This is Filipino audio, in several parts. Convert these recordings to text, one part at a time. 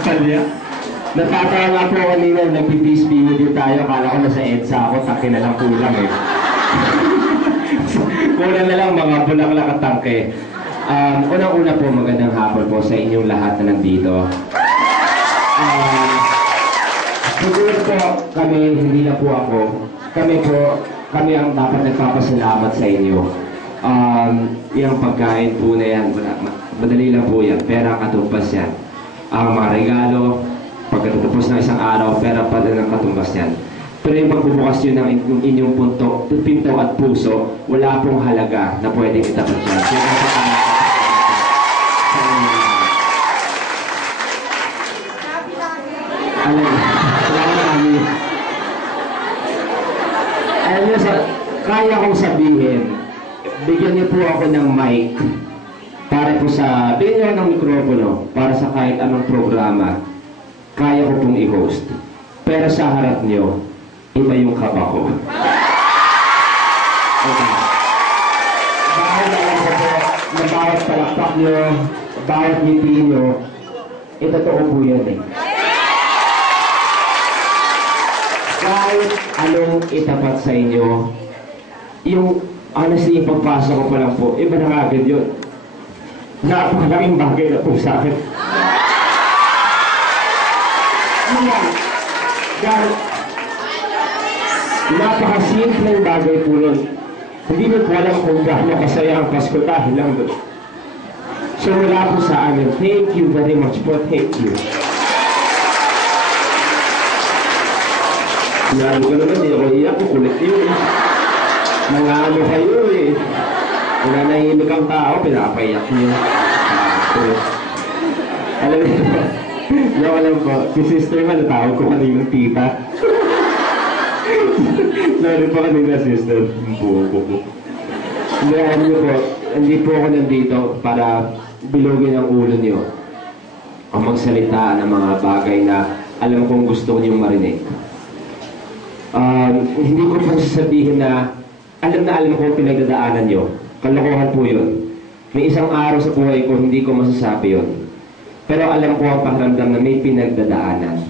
palya. Natatawa nga po kanina, nag-peace video tayo. Akala ko nasa EDSA ako, taki na lang kulang eh. Kulang na lang mga bulaklak at tangke. Unang-una po, magandang hapon po sa inyong lahat na nandito. Siguro po kami, hindi na po ako, kami ang dapat nagpapasalamat sa inyo. Yung pagkain po na yan, madali lang po yan, pera katumbas yan. Ang mga regalo, pagkatapos ng isang araw, pera pa din ang katumbas yan. Pero yung pagbubukas yun ng inyong pinto at puso, wala pong halaga na pwedeng itapat yan. Alam niyo, kaya kong sabihin, bigyan niyo po ako ng mic para po sa, bigyan niyo ng mikropono para sa kahit anong programa, kaya ko pong i-host. Pero sa harap niyo, iba yung kaba ko. Okay. Dahil alam ko po, na bawat palakpak niyo, bawat ngiti niyo, totoo po yan eh. Kahit anong itapat sa inyo, yung honestly, yung pagpasok ko pa lang po, iba na agad yun. Napakalaking bagay na po sa akin. Dahil, napakasimpleng bagay po nun. Hindi mo po alam kung gaano kasaya ang Pasko dahil lang doon. So wala po sa amin. Thank you very much po. Thank you. Sinabi ko naman, hindi ako iyak, kukulit yun. Mga ano kayo eh. Wala nahihimik ang tao, pinapaiyak niyo. Alam niyo po, yung alam po, si sister nga natawag ko kaninang tita. Narin po kanina sister, buko ko. Hindi, alam niyo po, hindi po ako nandito para bilogin ang ulo niyo o magsalita ng mga bagay na alam kong gusto niyong marinig. Hindi ko po sasabihin na alam ko pinagdadaanan nyo. Kalokohan po yun. May isang araw sa buhay ko, hindi ko masasabi yun. Pero alam ko ang pakiramdam na may pinagdadaanan.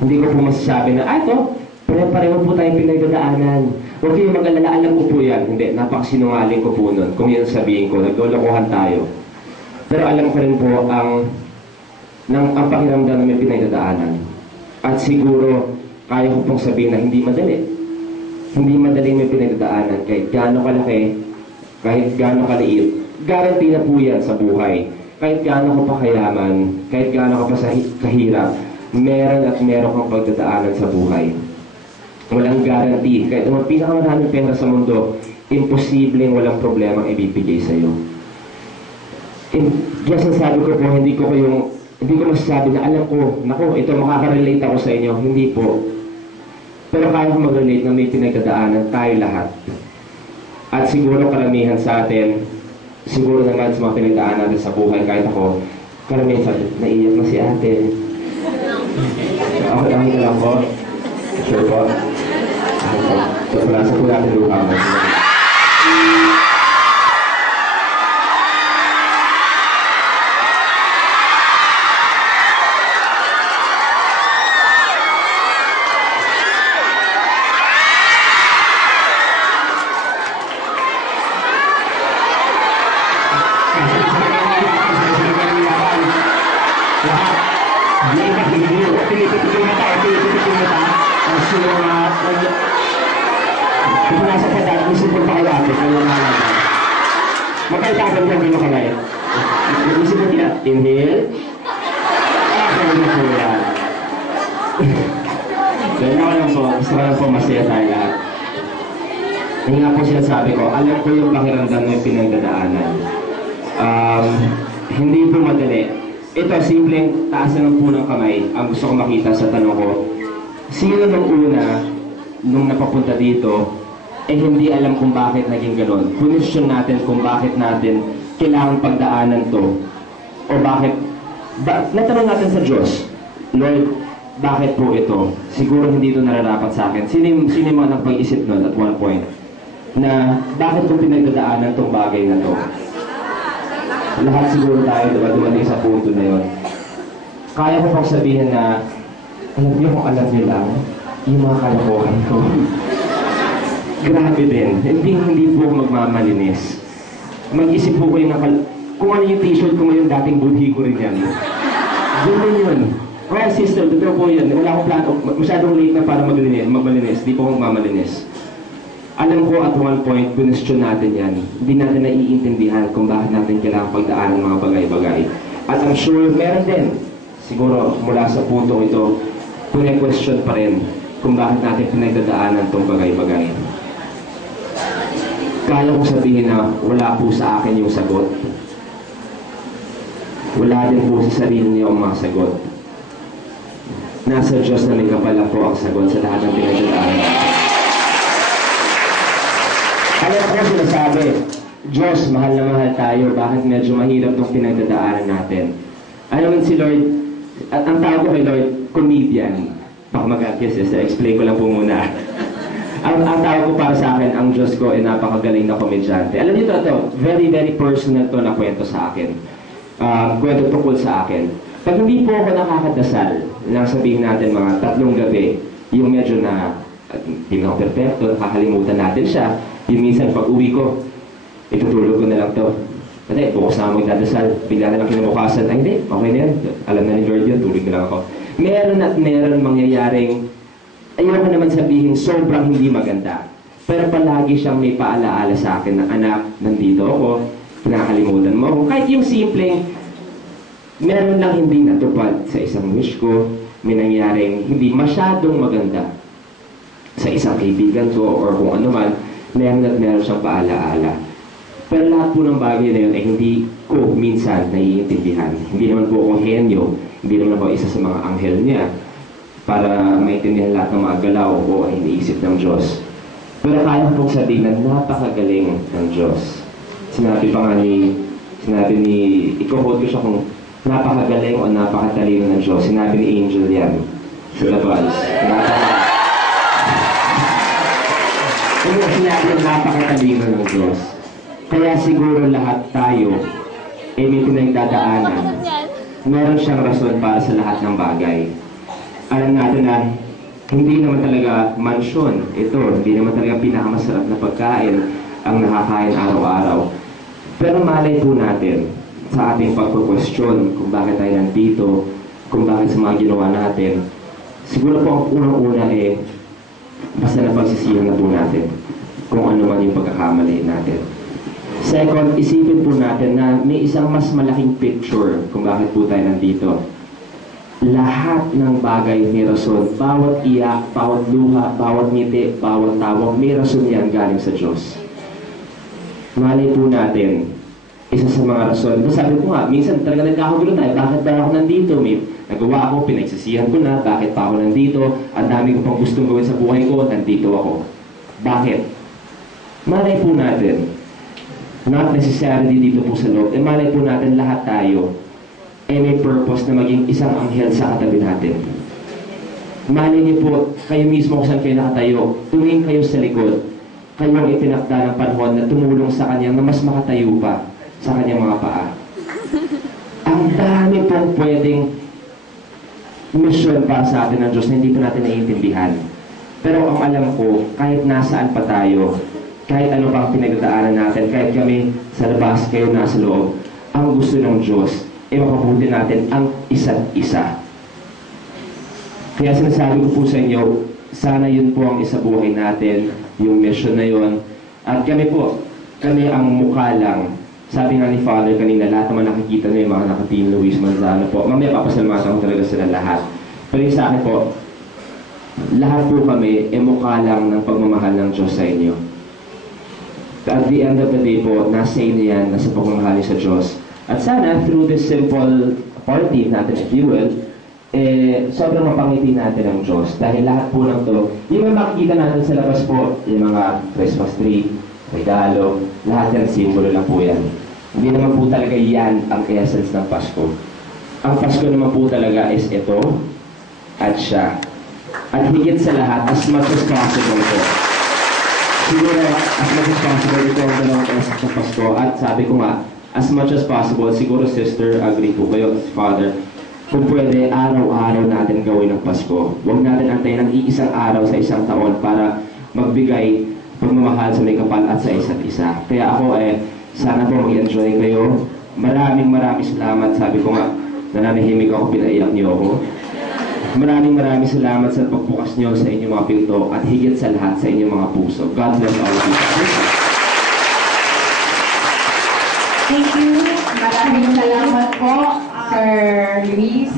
Hindi ko po masasabi na, ito, pareho po tayong pinagdadaanan. Huwag kayong mag-alala, alam ko po yan. Hindi, napakasinungaling ko po nun. Kung yun sabihin ko, naglolokohan tayo. Pero alam ko rin po ang pakiramdam na may pinagdadaanan. At siguro, kaya ko pong sabihin na hindi madali. Hindi madali may pinagdadaanan kahit gaano kalaki, kahit gaano kaliit. Guarantee na po yan sa buhay. Kahit gaano ka pa kayaman, kahit gaano ka pa kahirap, meron at meron kang pagdadaanan sa buhay. Walang guarantee. Kahit naman pinakamaraming pera sa mundo, imposibleng walang problemang ibibigay sa iyo. Kaya sasabi ko po, hindi ko masasabi na alam ko, naku, ito makaka-relate ako sa inyo. Hindi po. Pero kaya ko mag-relate na may pinagdadaanan tayo lahat. At siguro karamihan sa atin, siguro naman sa mga pinagdaanan natin sa buhay, kahit ako, karamihan sa atin, naiyak na si ate. Ako na lang po. Sure po. So, palasa po natin luha mo. Kung nasa padat, isipin pa kayo ate, kayo nalaman. Magkaitagan ko ang kinukalay. Isipin niya, inhale. Kayo na po yan. Kaya na lang po, gusto ko lang po masaya tayo lahat. Hindi nga po sinasabi ko, alam ko yung pakiramdam na yung pinagdadaanan. Hindi po madali. Ito, simpleng taasan ng punang kamay. Ang gusto ko makita sa tanong ko, sino nung una, nung napapunta dito, hindi alam kung bakit naging gano'n. Punisyon natin kung bakit natin kailangan pagdaanan to. O bakit, natanong natin sa Diyos, Lord, bakit po ito? Siguro hindi ito nararapat sa akin. Sino yung mga nagpag-isip nun at one point? Na bakit kung pinagdadaanan tong bagay na to? Lahat siguro tayo dumating sa punto na yon. kaya ko pang sabihin na, alam niyo kung alam niyo lang, yung mga kalokohan ko. Grabe din. Hindi po magmamalinis. Mag-isip po kayo kung ano yung t-shirt ko ngayon, dating budhi ko rin yan. Yun yun. Oh, sister, totoo po yun. Wala akong plano. Masyadong late na para magmalinis. Di po magmamalinis. Alam ko at one point, question natin yan. Hindi natin naiintindihan kung bakit natin kailangan pagdaanan mga bagay-bagay. At I'm sure meron din. Siguro mula sa punto ito, question pa rin kung bakit natin pinagdadaanan itong bagay-bagay. Kaya ko sabihin na wala po sa akin yung sagot. Wala din po sa sarili niyo ang mga sagot. Nasa Diyos na may kapala po ang sagot sa lahat ng pinagdadaanan. Alam ko sinasabi, Diyos, mahal na mahal tayo, bakit medyo mahirap itong pinagdadaanan natin? Alam mo si Lord, at ang tawag ko kay Lord, comedian. Baka mag-akyas, explain ko lang po muna. ang tawag ko para sa akin, ang Diyos ko ay napakagaling na komedyante. Alam niyo ito, very, very personal to na kwento sa akin. Kwento tungkol sa akin. Pag hindi po ako nakakadasal, lang sabihin natin mga 3 gabi, yung medyo na, hindi na ako perfecto, nakakalimutan natin siya. Yung minsan pag uwi ko, itutulog ko na lang to. Kasi bukas na magdadasal, bigla na lang kinabukasan, ay hindi, okay na yan. Alam na ni Lord yun, tulog na lang ako. Meron at meron mangyayaring, ayoko naman sabihin, sobrang hindi maganda. Pero palagi siyang may paalaala sa akin na, anak, nandito ako, pinakalimutan mo ako. Kahit yung simpleng, meron lang hindi natupad sa isang wish ko, may nangyaring hindi masyadong maganda sa isang kaibigan ko or kung ano man, meron at meron siyang paalaala. Pero lahat po ng bagay na yun ay hindi ko minsan naiintindihan. Hindi naman po ako henyo, hindi naman ako isa sa mga anghel niya para maintindihan lahat ng mga galaw o ay iniisip ng Diyos. Pero kaya ko pong sabihin na napakagaling ng Diyos. Sinabi ni, i-quote ko siya kung napakagaling o napakatalino ng Diyos. Sinabi ni Angel yan sa labas. Kaya sinabi ng napakatalino ng Diyos. Kaya siguro lahat tayo ay may pinagdadaanan. Meron siyang rason para sa lahat ng bagay. Alam natin na hindi naman talaga mansyon. Ito, hindi naman talaga pinakamasarap na pagkain ang nakakain araw-araw. Pero malay po natin sa ating pagpo-question kung bakit tayo nandito, kung bakit sa mga ginawa natin. Siguro po ang unang-una basta na pagsisihan na po natin kung ano man yung pagkakamali natin. Second, isipin po natin na may isang mas malaking picture kung bakit po tayo nandito. Lahat ng bagay may rason. Bawat iyak, bawat luha, bawat ngiti, bawat tawag, may rason yan galing sa Diyos. Malay po natin, isa sa mga rason. Ito sabi ko nga, minsan talaga nagkakagulo tayo. Bakit ba ako nandito? May nagawa ako, pinagsisihan ko na, bakit pa ako nandito? Ang dami ko pang gustong gawin sa buhay ko, nandito ako. Bakit? Malay po natin, not necessarily dito po sa loob, malay po natin lahat tayo may purpose na maging isang anghel sa katabi natin. Malay niyo po, kayo mismo kung saan kayo nakatayo, tumingin kayo sa likod, kayong itinakda ng panahon na tumulong sa kanya na mas makatayo pa sa kanyang mga paa. Ang dami pong pwedeng mission para sa atin ng Diyos na hindi pa natin naiintindihan. Pero ang alam ko, kahit nasaan pa tayo, kahit ano pang pinagdaanan natin, kahit kami sa labas, kayo nasa loob, ang gusto ng Diyos mapabuti natin ang isa't isa. Kaya sinasabi ko po sa inyo, sana yun po ang isabuhay natin, yung mission na yun. At kami po, kami ang mukha lang. Sabi nga ni Father kanina, lahat naman nakikita nyo yung mga nakateam Luis Manzano po. Mamaya papasalamatan ko talaga sila lahat. Pero yung sa akin po, lahat po kami mukha lang ng pagmamahal ng Diyos sa inyo. At the end of the day po, nasa inyo yan, nasa pagmamahali sa Diyos. At sana, through this simple party natin, if you will, sobrang mapangiti natin ang Diyos. Dahil lahat po ng to, yung mga makikita natin sa labas po, yung mga Christmas tree, regalo, lahat yan, simbolo lang po yan. Hindi naman po talaga yan ang essence ng Pasko. Ang Pasko naman po talaga is ito at siya. At higit sa lahat, as much as possible po. Siguro, as much as possible, ito ang dalawang essence ng Pasko. At sabi ko nga, as much as possible, siguro sister, agree po kayo, father, kung pwede, araw-araw natin gawin ng Pasko. Huwag natin antayin ng iisang araw sa isang taon para magbigay pagmamahal sa may kapal at sa isa't isa. Kaya ako sana po mag-enjoy kayo. Maraming salamat. Sabi ko nga, nananahimik ako, pinaiyak niyo ako. Maraming salamat sa pagbukas niyo sa inyong mga pinto at higit sa lahat sa inyong mga puso. God bless all of you. Thank you. Maraming salamat po, Sir Luis.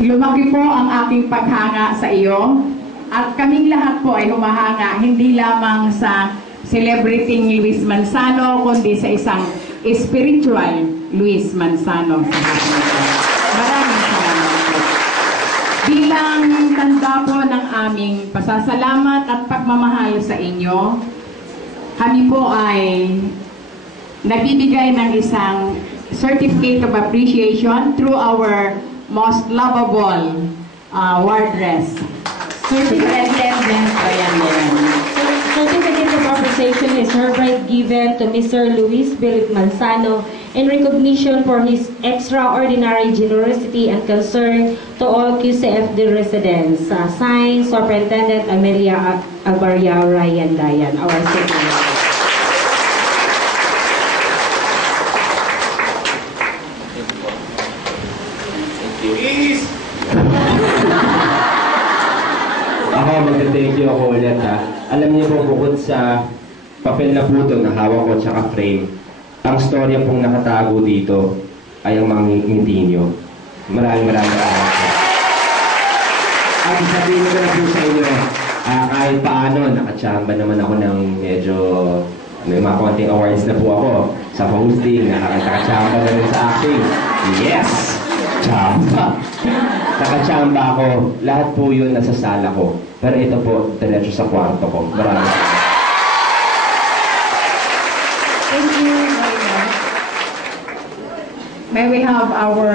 Lumaki po ang aking paghanga sa iyo. At kaming lahat po ay humahanga, hindi lamang sa celebrity Luis Manzano, kundi sa isang spiritual Luis Manzano. Maraming salamat po. Bilang tanda po ng aming pasasalamat at pagmamahal sa inyo, kami po ay nagbibigay ng isang certificate of appreciation through our most lovable wardress. Certificate of appreciation is hereby given to Mr. Luis Philip Manzano in recognition for his extraordinary generosity and concern to all QCFD residents. Signed, Superintendent Amelia Abaria Ryan Dayan, our secretary. Ako, mag-thank you ako ulit ha. Alam niyo po, bukod sa papel na puto na hawak ko tsaka frame, ang storya pong nakatago dito ay ang mga ngiti niyo. Maraming salamat po. At sabihin ko na po sa inyo, kahit paano, nakachamba naman ako ng medyo, may mga konting awards na po ako sa hosting, nakachamba na rin sa acting. Yes! Chamba! Nakachamba ako. Lahat po yun nasa sala ko. Pero ito po, diretso sa kwarto ko. Maraming salamat. Thank you very much. May we have our